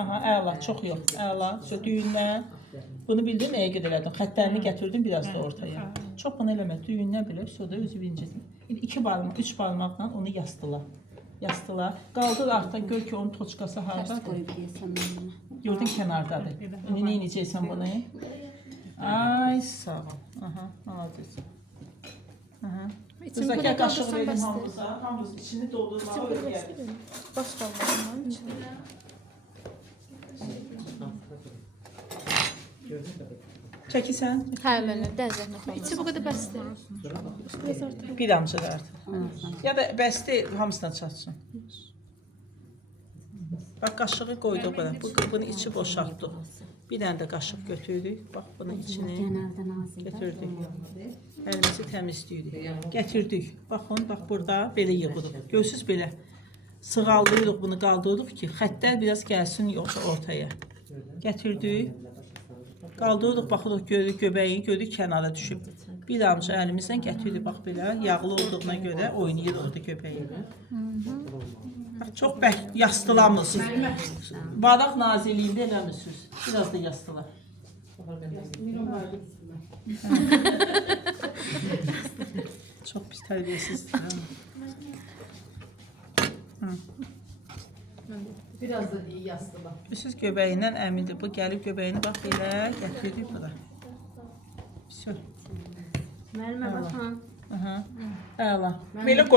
Aha, əla, çox yox. Əla. Düyündən. Bunu bildin, nəyə qədər elədim? Xəttlərini gətirdim biraz da ortaya. Çox bunu eləmə, düyündən belə, sonra özü incitmə. 2 barmaq, 3 barmaqla onu yastıla. Yastıla. Qaldır artdan, gör ki, onun toçqası hardadır. Gördün, kənardadır. İndi nə edəcəksən bunu? Ay, sağ ol. Aha, aladız. Aha. Qızdakı qaşıq verin hamımıza. Hamımız içini doldurmağa öyrəyək. Baş qalmalarından içində. Çəkirsən? Hə, mənə dəzəklə. İçi bu qədər bəsdir. Biraz artıq. Bir damcı da artıq. Ya da bəsti hamısından çatsın. Bax, qaşığı qoyduq buna. Bunun içi boşaltdıq. Bir dənə də qaşıq götürdük. Bax, bunun içini götürdük. Əlimizi təmizləyirik. Gətirdik. Baxın, bax, burada belə yığırıq. Görsünüz belə. Sığaldırırıq bunu, qaldırırıq ki, xəttlər biraz gəlsin ortaya. Gətirdik. Qaldırırıq, baxırıq, görürük göbəyi, görürük kənara düşüb. Bir damcı əlimizdən gətirdik, bax belə, yağlı olduğuna görə oynayır orada göbəyi. Çox yastılamırsınız. Badaq nazirliyində eləmirsiniz. Biraz da yastılar. Çox pis tərbiyəsizdir. Biraz da yastıla. Siz göbəyindən əmindir. Bu gəlib göbəyini bax belə gətirdik bura. Müəllimə baxın. Əla. Belə